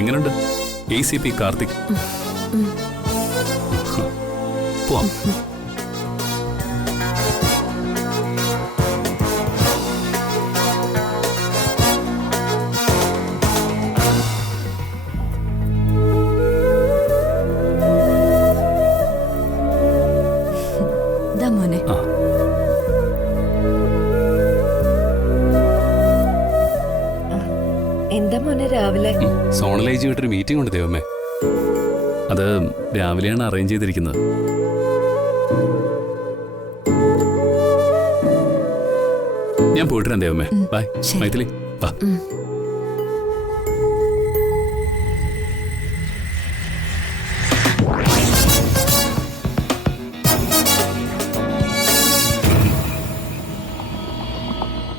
എങ്ങനെയുണ്ട് ACP കാർത്തിക്? പോവാം. മോനെ എന്താ മോനെ രാവിലെ? സോണലൈജുമായിട്ടൊരു മീറ്റിംഗ് ഉണ്ട് ദൈവമേ. അത് രാവിലെയാണ് അറേഞ്ച് ചെയ്തിരിക്കുന്നത്. ഞാൻ പോയിട്ട് വരാം ദൈവമേ. ബൈ മൈഥിലി. ബാ.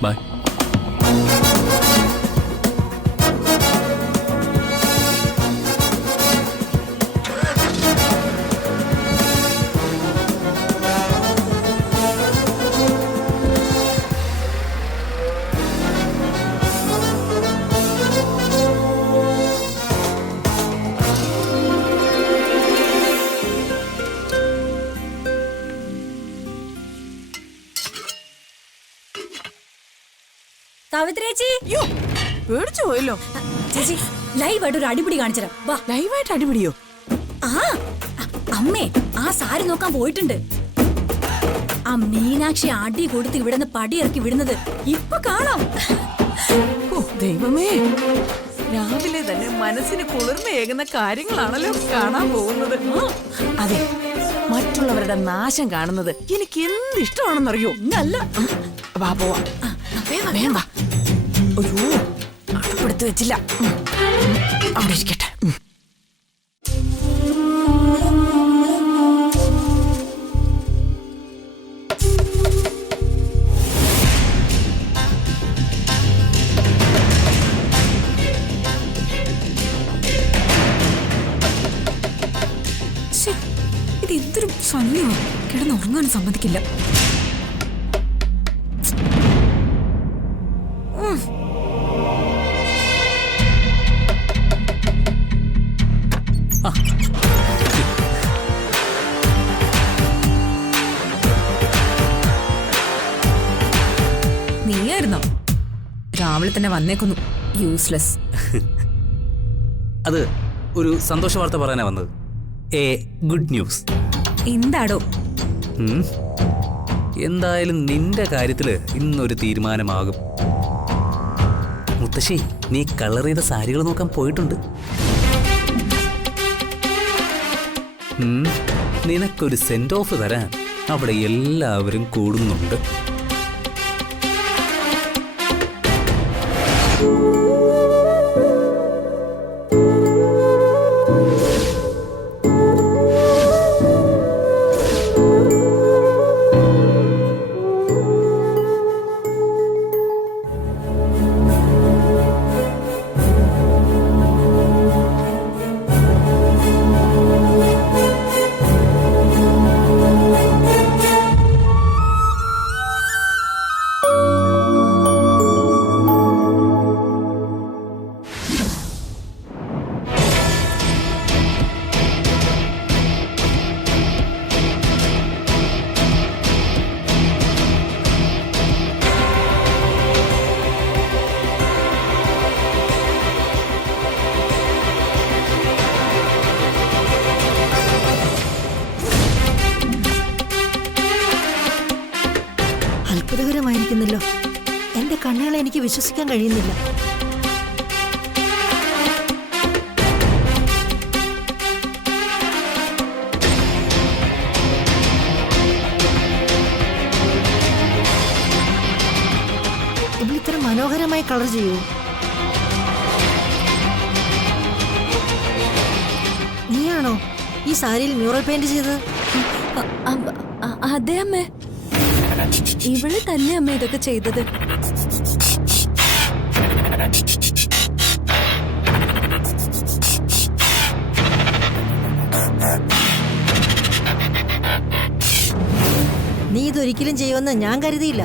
ബൈ. സാവിത്രേച്ചി പേടിച്ചു പോയല്ലോ ചേച്ചി. ലൈവായിട്ട് ഒരു അടിപിടി കാണിച്ചരാം. വാ. ലൈവായിട്ട് അടിപിടിയോ? ആ അമ്മേ, ആ സാരി നോക്കാൻ പോയിട്ടുണ്ട്. ആ മീനാക്ഷി അടി കൊടുത്ത് ഇവിടുന്ന് പടിയിറക്കി വിടുന്നത് ഇപ്പൊ കാണാം. ഓ ദൈവമേ, രാവിലെ തന്നെ മനസ്സിന് കുളിർമയേകുന്ന കാര്യങ്ങളാണല്ലോ കാണാൻ പോകുന്നത്. അതെ, മറ്റുള്ളവരുടെ നാശം കാണുന്നത് എനിക്ക് എന്ത് ഇഷ്ടമാണെന്നറിയോ? നല്ല വാ പോവാ. വേഗം വാ. അയ്യോ, അടുപ്പെടുത്ത് വെച്ചില്ല. അവിടെ ഇരിക്കട്ടെ. ഇത് എന്തൊരു സമയമാണ്, കിടന്നുറങ്ങാനും സമ്മതിക്കില്ല. നീയായിരുന്നോ? രാവിലെ തന്നെ വന്നേക്കുന്നു, യൂസ്ലെസ്. അത് ഒരു സന്തോഷ വാർത്ത പറയാനാ വന്നത്. A good news. എന്താടോ? എന്തായാലും നിന്റെ കാര്യത്തില് ഇന്നൊരു തീരുമാനമാകും. മുത്തശ്ശി, നീ കളർ ചെയ്ത സാരികൾ നോക്കാൻ പോയിട്ടുണ്ട്. നിനക്കൊരു സെൻഡ് ഓഫ് തരാൻ അവിടെ എല്ലാവരും കൂടുന്നുണ്ട്. അത്ഭുതകരമായിരിക്കുന്നല്ലോ. എന്റെ കണ്ണുകളെ എനിക്ക് വിശ്വസിക്കാൻ കഴിയുന്നില്ല. ഇവളിത്ര മനോഹരമായി കളർ ചെയ്യൂ. നീയാണോ ഈ സാരിയിൽ മ്യൂറൽ പെയിന്റ് ചെയ്തത്? അതെ അമ്മേ, ഇവള് തന്നെ അമ്മ ഇതൊക്കെ ചെയ്തത്. നീ ഇതൊരിക്കലും ചെയ്യുമെന്ന് ഞാൻ കരുതിയില്ല.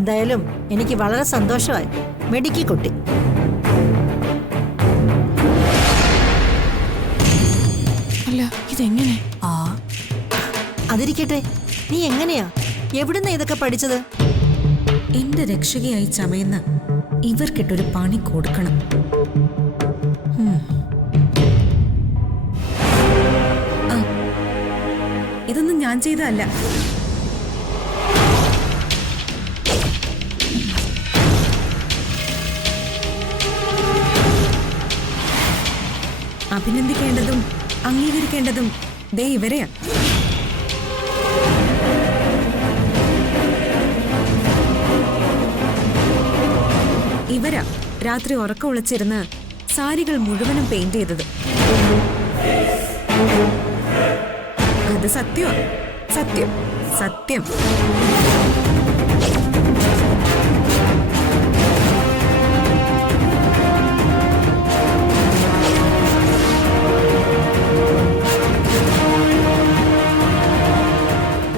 എന്തായാലും എനിക്ക് വളരെ സന്തോഷമായി. മെഡിക്കി കുട്ടി. ഇതെങ്ങനെ? ആ അതിരിക്കട്ടെ, നീ എങ്ങനെയാ എവിടുന്ന ഇതൊക്കെ പഠിച്ചത്? എന്റെ രക്ഷകയായി ചമയുന്ന ഇവർക്കിട്ടൊരു പണി കൊടുക്കണം. ആ, ഇതൊന്നും ഞാൻ ചെയ്തതല്ല. അഭിനന്ദിക്കേണ്ടതും അംഗീകരിക്കേണ്ടതും ദേ ഇവരെയാ. ഇവരാ രാത്രി ഉറക്കം ഒളിച്ചിരുന്ന് സാരികൾ മുഴുവനും പെയിന്റ് ചെയ്തത്. അത് സത്യമാ, സത്യം സത്യം.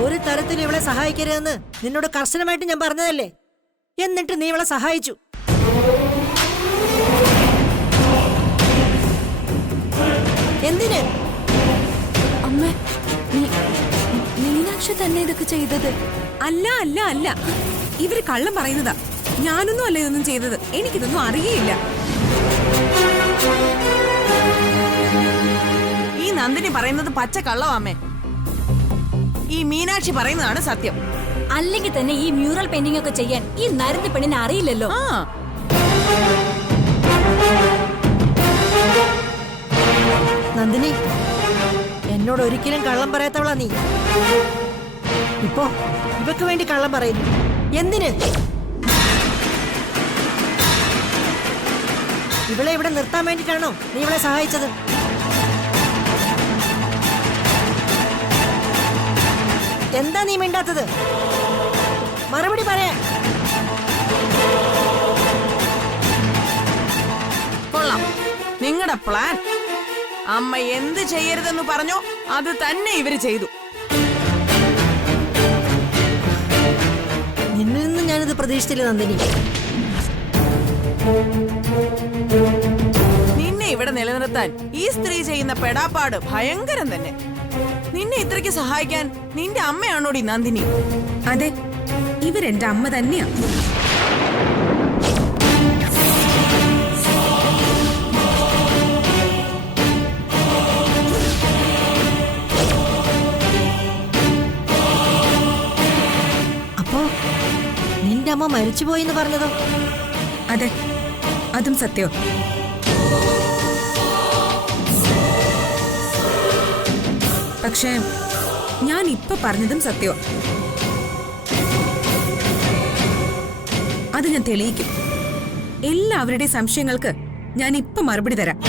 ഒരു തരത്തിൽ ഇവളെ സഹായിക്കരുതെന്ന് നിന്നോട് കർശനമായിട്ട് ഞാൻ പറഞ്ഞതല്ലേ, എന്നിട്ട് നീ ഇവളെ സഹായിച്ചു. എന്തിന്? അമ്മ, മീനാക്ഷി തന്നെ ഇതൊക്കെ ചെയ്തത്? അല്ല അല്ല അല്ല, ഇവര് കള്ളം പറയുന്നതാ. ഞാനൊന്നും അല്ല ഇതൊന്നും ചെയ്തത്. എനിക്കിതൊന്നും അറിയയില്ല. ഈ നന്ദിനി പറയുന്നത് പച്ച കള്ളവാമേ. ഈ മീനാക്ഷി പറയുന്നതാണ് സത്യം. അല്ലെങ്കിൽ തന്നെ ഈ മ്യൂറൽ പെയിന്റിംഗ് ഒക്കെ ചെയ്യാൻ ഈ നരന്തി പെണ്ണിനെ അറിയില്ലല്ലോ. ആ നന്ദിനി, എന്നോട് ഒരിക്കലും കള്ളം പറയാത്തവളാ നീ. ഇപ്പോ ഇവക്ക് വേണ്ടി കള്ളം പറയുന്നു. എന്തിന്? ഇവളെ ഇവിടെ നിർത്താൻ വേണ്ടിട്ടാണോ നീ ഇവളെ സഹായിച്ചത്? എന്താ നീ മിണ്ടാത്തത്? മറുപടി പറയാൻ. കൊള്ളാം നിങ്ങളുടെ പ്ലാൻ. അമ്മ എന്ത് ചെയ്യരുതെന്ന് പറഞ്ഞോ അത് തന്നെ ഇവര് ചെയ്തു. നിന്നിൽ നിന്ന് ഞാനിത് പ്രതീക്ഷിച്ചില്ല നന്ദിനി. നിന്നെ ഇവിടെ നിലനിർത്താൻ ഈ സ്ത്രീ ചെയ്യുന്ന പെടാപ്പാട് ഭയങ്കരം തന്നെ. നിന്നെ ഇത്രയ്ക്ക് സഹായിക്കാൻ നിന്റെ അമ്മയാണോടി നന്ദിനി? അതെ, ഇവരെന്റെ അമ്മ തന്നെയാ. അപ്പോ നിന്റെ അമ്മ മരിച്ചുപോയി എന്ന് പറഞ്ഞതോ? അതെ, അതും സത്യം. പക്ഷേ ഞാൻ ഇപ്പൊ പറഞ്ഞതും സത്യം. അത് ഞാൻ തെളിയിക്കും. എല്ലാവരുടെയും സംശയങ്ങൾക്ക് ഞാൻ ഇപ്പൊ മറുപടി തരാം.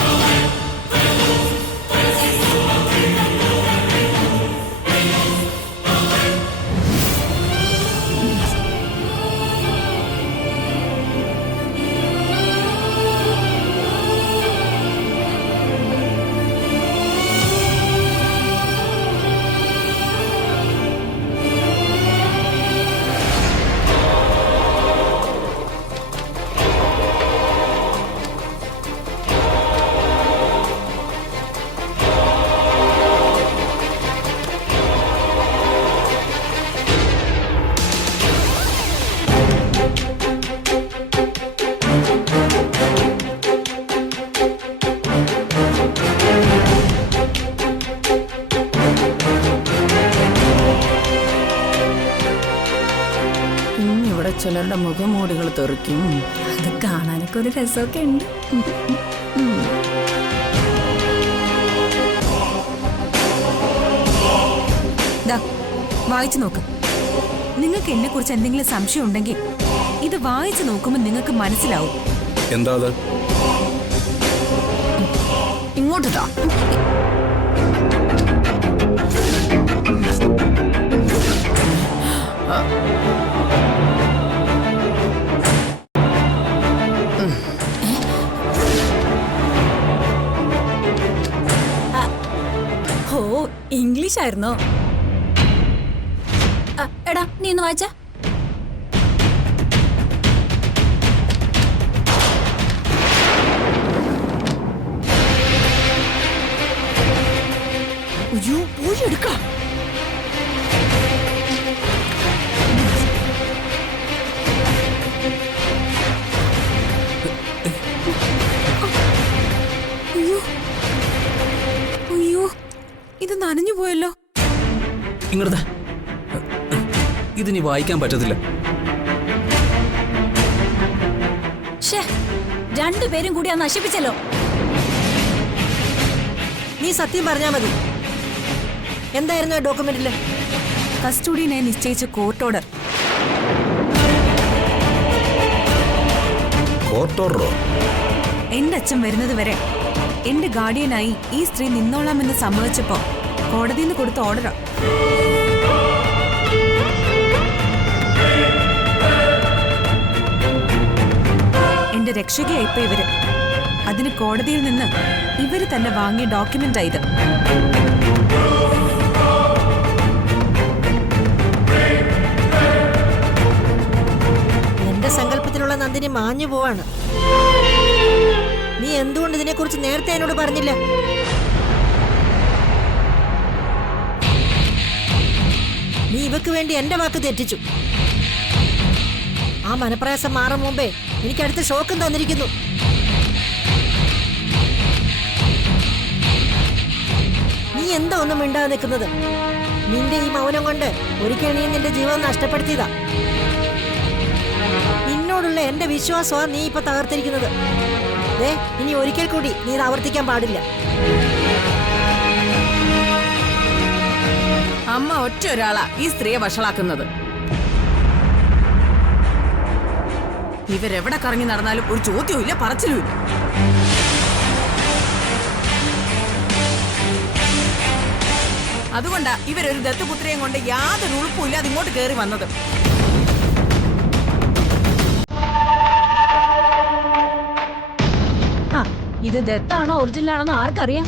ഇന്നിവിടെ ചിലരുടെ മുഖമൂടികൾ തെറിക്കും. അത് കാണാനൊക്കെ ഒരു രസമൊക്കെ ഉണ്ട്. ദാ, വായിച്ചു നോക്ക്. നിങ്ങൾക്ക് എന്നെ കുറിച്ച് എന്തെങ്കിലും സംശയം ഉണ്ടെങ്കിൽ ഇത് വായിച്ചു നോക്കുമ്പോൾ നിങ്ങൾക്ക് മനസ്സിലാവും. എന്താ അത്? ഇങ്ങോട്ട് താ. ഓ, ഇംഗ്ലീഷ് ആയിരുന്നോ? എടാ, നീ ഒന്ന് വായിച്ച. എടുക്ക. അയ്യോ അയ്യോ, ഇത് നനഞ്ഞു പോയല്ലോ. ഇങ്ങോട്ട് ഇതിനി വായിക്കാൻ പറ്റത്തില്ല. ഷേ, രണ്ടുപേരും കൂടി ആ നശിപ്പിച്ചല്ലോ. നീ സത്യം പറഞ്ഞാ മതി. എന്തായിരുന്നു ഡോക്യുമെന്റില്? കസ്റ്റഡിയിനായി നിശ്ചയിച്ച കോർട്ട് ഓർഡർ. കോർട്ട് ഓർഡറോ? എന്റെ അച്ഛൻ വരുന്നത് വരെ എന്റെ ഗാർഡിയനായി ഈ സ്ത്രീ നിന്നോളാമെന്ന് സമ്മതിച്ചപ്പോ കോടതിയിൽ നിന്ന് കൊടുത്ത ഓർഡറാ. എന്റെ രക്ഷകയായിപ്പോ ഇവര്. അതിന് കോടതിയിൽ നിന്ന് ഇവര് തന്നെ വാങ്ങിയ ഡോക്യുമെന്റ് ആയത്. എന്റെ സങ്കല്പത്തിലുള്ള നന്ദിനി മാഞ്ഞു പോവാണ്. നീ എന്തുകൊണ്ട് ഇതിനെക്കുറിച്ച് നേരത്തെ എന്നോട് പറഞ്ഞില്ല? നീ ഇവക്ക് വേണ്ടി എന്റെ വാക്ക് തെറ്റിച്ചു. ആ മനപ്രയാസം മാറും മുമ്പേ എനിക്ക് അടുത്ത ഷോക്കും തന്നിരിക്കുന്നു. നീ എന്താ ഒന്നും മിണ്ടാതെ നിൽക്കുന്നത്? നിന്റെ ഈ മൗനം കൊണ്ട് ഒരിക്കൽ നീ നിന്റെ ജീവൻ നഷ്ടപ്പെടുത്തിയതാ. നിന്നോടുള്ള എന്റെ വിശ്വാസമാണ് നീ ഇപ്പൊ തകർത്തിരിക്കുന്നത്. ദേ, ഇനി ഒരിക്കൽ കൂടി നീ ഇത് ആവർത്തിക്കാൻ പാടില്ല. അമ്മ ഒറ്റ ഒരാളാ ഈ സ്ത്രീയെ വഷളാക്കുന്നത്. ഇവരെവിടെ കറങ്ങി നടന്നാലും ഒരു ചോദ്യവും ഇല്ല, പറച്ചിലും ഇല്ല. അതുകൊണ്ടാ ഇവരൊരു ദത്തുപുത്രിയും കൊണ്ട് യാതൊരു ഉളുപ്പും ഇല്ലാതെ ഇങ്ങോട്ട് കയറി വന്നത്. ഇത് ദത്താണോ ഒറിജിനൽ ആണോ ആർക്കറിയാം?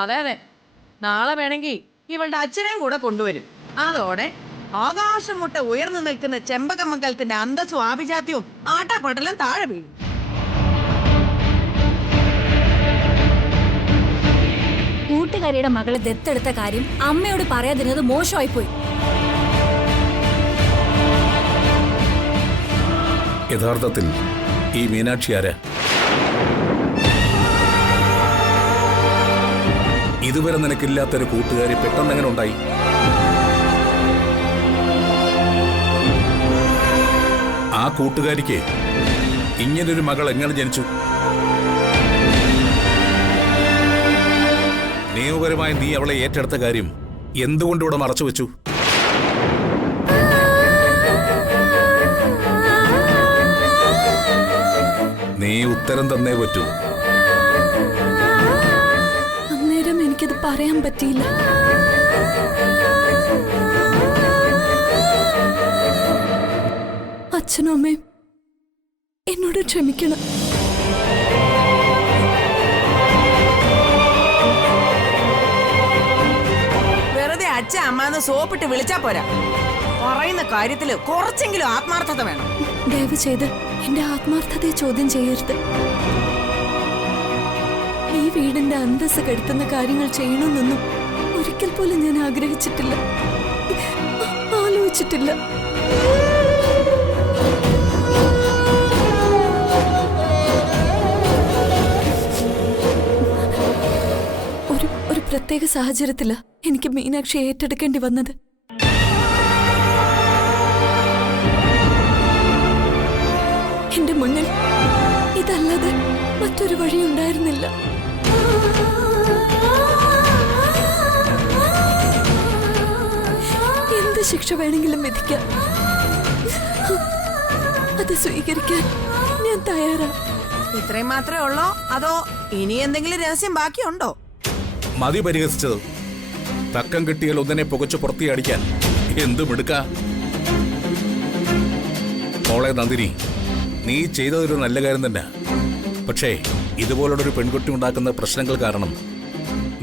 അതെ, നാളെ വേണമെങ്കിൽ ഇവളുടെ അച്ഛനെയും കൂടെ കൊണ്ടുവരും. അതോടെ ആകാശം മുട്ട ഉയർന്നു നിൽക്കുന്ന ചെമ്പകമംഗലത്തിന്റെ അന്തസ്സും ആഭിജാത്യവും ആട്ടാപ്പടലും താഴെ വീഴും. കൂട്ടുകാരിയുടെ മകളെ ദത്തെടുത്ത കാര്യം അമ്മയോട് പറയാതിരുന്നത് മോശമായി പോയി. യഥാർത്ഥത്തിൽ ഈ മീനാക്ഷി ആരാ? ഇതുവരെ നിനക്കില്ലാത്തൊരു കൂട്ടുകാരി പെട്ടെന്ന് എങ്ങനെ ഉണ്ടായി? ആ കൂട്ടുകാരിക്ക് ഇങ്ങനൊരു മകൾ എങ്ങനെ ജനിച്ചു? നിയമപരമായി നീ അവളെ ഏറ്റെടുത്ത കാര്യം എന്തുകൊണ്ട് ഇവിടെ മറച്ചു വെച്ചു? നീ ഉത്തരം തന്നേ പറ്റൂ. അന്നേരം എനിക്കത് പറയാൻ പറ്റിയില്ല. അച്ഛനും അമ്മയും എന്നോട് ക്ഷമിക്കണം. വെറുതെ അച്ഛൻ അമ്മന്ന് സോപ്പിട്ട് വിളിച്ചാ പോരാ. പറയുന്ന കാര്യത്തില് കുറച്ചെങ്കിലും ആത്മാർത്ഥത വേണം. ദയവ് ചെയ്ത് എന്റെ ആത്മാർത്ഥതയെ ചോദ്യം ചെയ്യരുത്. ഈ വീടിന്റെ അന്തസ്സ് കെടുത്തുന്ന കാര്യങ്ങൾ ചെയ്യണമെന്നൊന്നും ഒരിക്കൽ പോലും ഞാൻ ആഗ്രഹിച്ചിട്ടില്ല, ആലോചിച്ചിട്ടില്ല. ഒരു പ്രത്യേക സാഹചര്യത്തിലാ എനിക്ക് മീനാക്ഷി ഏറ്റെടുക്കേണ്ടി വന്നത്. എന്റെ മുന്നിൽ ഇതല്ലാതെ മറ്റൊരു വഴിയുണ്ടായിരുന്നില്ല. എന്ത് ശിക്ഷ വേണമെങ്കിലും വിധിക്കാം, അത് സ്വീകരിക്കാൻ ഞാൻ തയ്യാറാ. ഇത്രയും മാത്രമേ ഉള്ളോ അതോ ഇനി എന്തെങ്കിലും രഹസ്യം ബാക്കിയുണ്ടോ? മതി പരിഹസിച്ചത്. തക്കം കിട്ടിയാൽ ഒന്നിനെ പുകച്ചു പുറത്തിയടിക്കാൻ എന്തും എടുക്കാ. മോളെ നന്ദിനി, നീ ചെയ്തതൊരു നല്ല കാര്യം തന്നെ. പക്ഷേ ഇതുപോലുള്ളൊരു പെൺകുട്ടി ഉണ്ടാക്കുന്ന പ്രശ്നങ്ങൾ കാരണം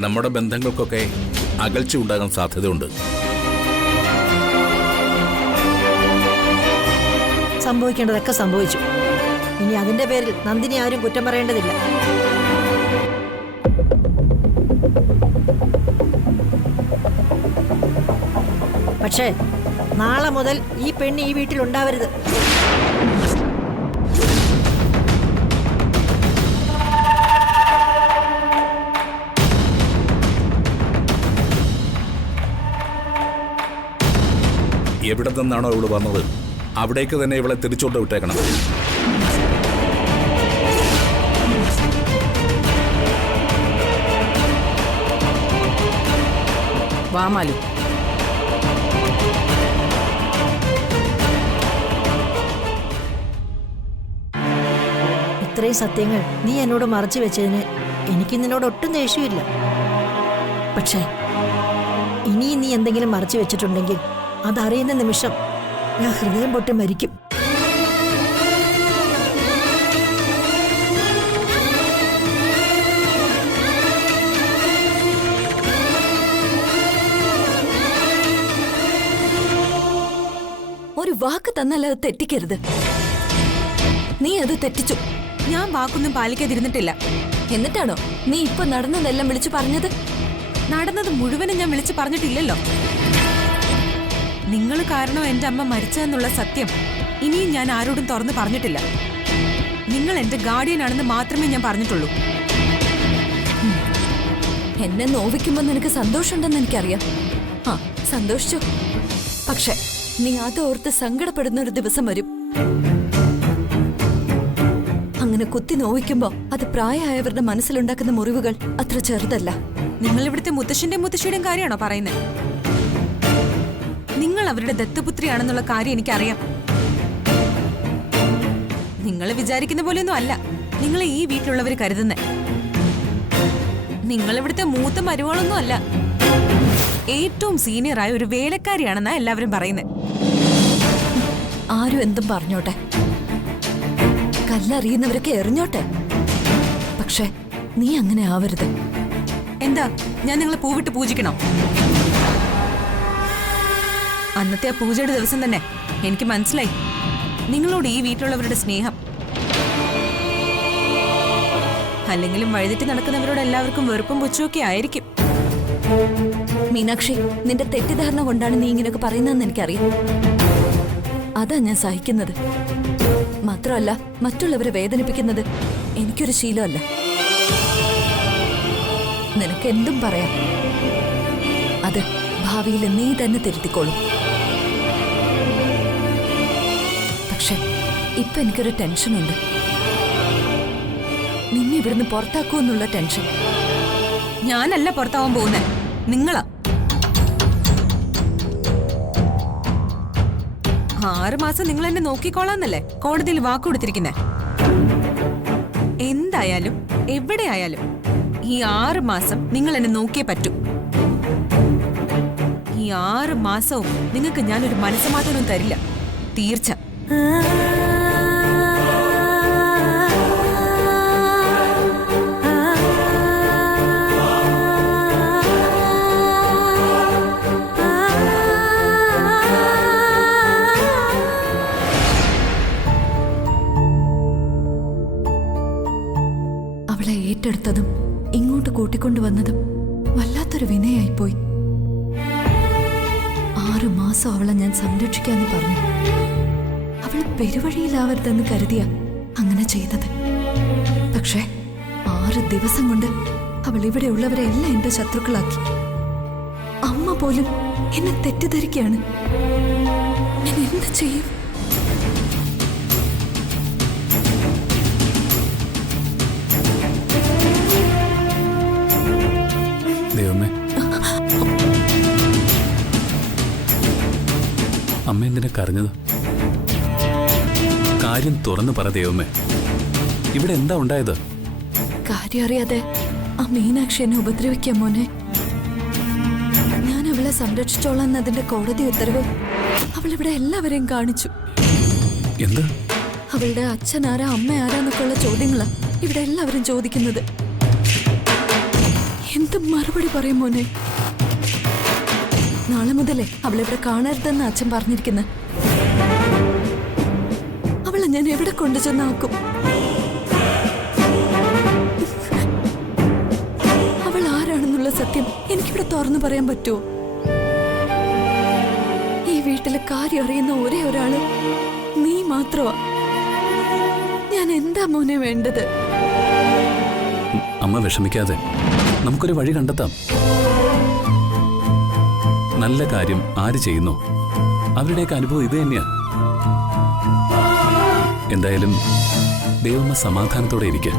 നമ്മുടെ ബന്ധങ്ങൾക്കൊക്കെ അകൽച്ച ഉണ്ടാകാൻ സാധ്യതയുണ്ട്. സംഭവിക്കേണ്ടതൊക്കെ സംഭവിച്ചു. ഇനി അതിന്റെ പേരിൽ നന്ദിനി ആരും കുറ്റം പറയേണ്ടതില്ല. പക്ഷേ നാളെ മുതൽ ഈ പെണ്ണ് ഈ വീട്ടിൽ ഉണ്ടാവരുത്. എവിടെ നിന്നാണോ ഇവള് വന്നത് അവിടേക്ക് തന്നെ ഇവളെ തിരിച്ചോണ്ട് വിട്ടേക്കണം. വാമാലു, ഇത്രയും സത്യങ്ങൾ നീ എന്നോട് മറച്ചു വെച്ചതിന് എനിക്ക് നിന്നോട് ഒട്ടും ദേഷ്യമില്ല. പക്ഷേ ഇനിയും നീ എന്തെങ്കിലും മറച്ചു വെച്ചിട്ടുണ്ടെങ്കിൽ അതറിയുന്ന നിമിഷം ഞാൻ ഹൃദയം പൊട്ടി മരിക്കും. ഒരു വാക്ക് തന്നാൽ അത് തെറ്റിക്കരുത്. നീ അത് തെറ്റിച്ചു. ഞാൻ വാക്കൊന്നും പാലിക്കാതിരുന്നിട്ടില്ല. എന്നിട്ടാണോ നീ ഇപ്പൊ നടന്നതെല്ലാം വിളിച്ചു പറഞ്ഞത്? നടന്നത് മുഴുവനും ഞാൻ വിളിച്ചു പറഞ്ഞിട്ടില്ലല്ലോ. നിങ്ങൾ കാരണം എന്റെ അമ്മ മരിച്ചതെന്നുള്ള സത്യം ഇനിയും ഞാൻ ആരോടും തുറന്നു പറഞ്ഞിട്ടില്ല. നിങ്ങൾ എന്റെ ഗാർഡിയൻ ആണെന്ന് മാത്രമേ ഞാൻ പറഞ്ഞിട്ടുള്ളൂ. എന്നെ നോവിക്കുമ്പോ നിനക്ക് സന്തോഷമുണ്ടെന്ന് എനിക്കറിയാം. ആ, സന്തോഷിച്ചു. പക്ഷെ നീ അതോർത്ത് സങ്കടപ്പെടുന്ന ഒരു ദിവസം വരും. അങ്ങനെ കുത്തി നോവിക്കുമ്പോ അത് പ്രായമായവരുടെ മനസ്സിലുണ്ടാക്കുന്ന മുറിവുകൾ അത്ര ചെറുതല്ല. നിങ്ങൾ ഇവിടുത്തെ മുത്തശ്ശിയുടെയും കാര്യമാണോ പറയുന്നത്? നിങ്ങൾ അവരുടെ ദത്തപുത്രിയാണെന്നുള്ള കാര്യം എനിക്കറിയാം. നിങ്ങൾ വിചാരിക്കുന്ന പോലെയൊന്നും അല്ല നിങ്ങളെ ഈ വീട്ടിലുള്ളവർ കരുതുന്നേ. നിങ്ങൾ ഇവിടുത്തെ മൂത്ത മരുമകളൊന്നും അല്ല. ഏറ്റവും സീനിയറായ ഒരു വേലക്കാരിയാണെന്നാ എല്ലാവരും പറയുന്നത്. ആരും എന്തും പറഞ്ഞോട്ടെ, കല്ലറിയുന്നവരൊക്കെ എറിഞ്ഞോട്ടെ. പക്ഷെ നീ അങ്ങനെ ആവരുത്. എന്താ ഞാൻ നിങ്ങളെ പൂവിട്ട് പൂജിക്കണോ? അന്നത്തെ ആ പൂജയുടെ ദിവസം തന്നെ എനിക്ക് മനസ്സിലായി നിങ്ങളോട് ഈ വീട്ടിലുള്ളവരുടെ സ്നേഹം. അല്ലെങ്കിലും വഴിതെറ്റി നടക്കുന്നവരോട് എല്ലാവർക്കും വെറുപ്പും പുച്ഛമൊക്കെ ആയിരിക്കും. മീനാക്ഷി, നിന്റെ തെറ്റിദ്ധാരണ കൊണ്ടാണ് നീ ഇങ്ങനെയൊക്കെ പറയുന്നതെന്ന് എനിക്കറിയാം. അതാ ഞാൻ സഹിക്കുന്നത്. മാത്രമല്ല, മറ്റുള്ളവരെ വേദനിപ്പിക്കുന്നത് എനിക്കൊരു ശീലമല്ല. നിനക്ക് എന്തും പറയാം. അത് ഭാവിയിൽ നീ തന്നെ തിരുത്തിക്കോളും. പക്ഷെ ഇപ്പൊ എനിക്കൊരു ടെൻഷനുണ്ട്. നിന്നെ ഇവിടുന്ന് പുറത്താക്കുമെന്നുള്ള ടെൻഷൻ. ഞാനല്ല പുറത്താവാൻ പോകുന്നത്, നിങ്ങളാ. 6 മാസം നിങ്ങൾ എന്നെ നോക്കിക്കോളാന്നല്ലേ കോടതിയിൽ വാക്ക് കൊടുത്തിരിക്കുന്നേ. എന്തായാലും എവിടെയായാലും ഈ 6 മാസം നിങ്ങൾ എന്നെ നോക്കിയേ പറ്റൂ. ഈ 6 മാസവും നിങ്ങൾക്ക് ഞാനൊരു മനസ്സമാധാനവും തരില്ല, തീർച്ച. അവളെ ഏറ്റെടുത്തതും ഇങ്ങോട്ട് കൂട്ടിക്കൊണ്ടുവന്നതും വല്ലാത്തൊരു വിനയായിപ്പോയി. 6 മാസം അവളെ ഞാൻ സംരക്ഷിക്കാന്ന് പറഞ്ഞു. അവൾ പെരുവഴിയിലാവരുതെന്ന് കരുതിയ അങ്ങനെ ചെയ്തത്. പക്ഷേ 6 ദിവസം കൊണ്ട് അവൾ ഇവിടെ ഉള്ളവരെ എല്ലാം എന്റെ ശത്രുക്കളാക്കി. അമ്മ പോലും എന്നെ തെറ്റിദ്ധരിക്കുകയാണ്. ഞാൻ എന്ത് ചെയ്യും? ദൈവമേ, അമ്മ എന്തിനാ കരഞ്ഞത്? കാര്യം തുറന്നു പറ ദൈവമേ. ഇവിടെ എന്താ ഉണ്ടായത്? കാര്യം അറിയാതെ ആ മീനാക്ഷി എന്നെ ഉപദ്രവിക്കാം മോനെ. ഞാൻ അവളെ സംരക്ഷിച്ചോളാം എന്നതിന്റെ കോടതി ഉത്തരവ് അവളിവിടെ എല്ലാവരെയും കാണിച്ചു. എന്ത്? അവളുടെ അച്ഛൻ ആരാ അമ്മ ആരാന്നൊക്കെയുള്ള ചോദ്യങ്ങളാ ഇവിടെ എല്ലാവരും ചോദിക്കുന്നത്. എന്ത് മറുപടി പറയും മോനെ? നാളെ മുതലേ അവളിവിടെ കാണരുതെന്ന് അച്ഛൻ പറഞ്ഞിരിക്കുന്നത്. അവളെ ഞാൻ എവിടെ കൊണ്ടുചെന്നാക്കും? അവൾ ആരാണെന്നുള്ള സത്യം എനിക്കിവിടെ തുറന്നു പറയാൻ പറ്റുമോ? വീട്ടിലെ കാര്യം അറിയുന്ന ഒരേ ഒരാള് നീ മാത്രമാ. ഞാൻ എന്താ മോനെ വേണ്ടത്? അമ്മ വിഷമിക്കാതെ നമുക്കൊരു വഴി കണ്ടെത്താം. നല്ല കാര്യം ആര് ചെയ്യുന്നോ അവരുടെയൊക്കെ അനുഭവം ഇത് തന്നെയാ. എന്തായാലും ദൈവമ്മ സമാധാനത്തോടെ ഇരിക്കുക.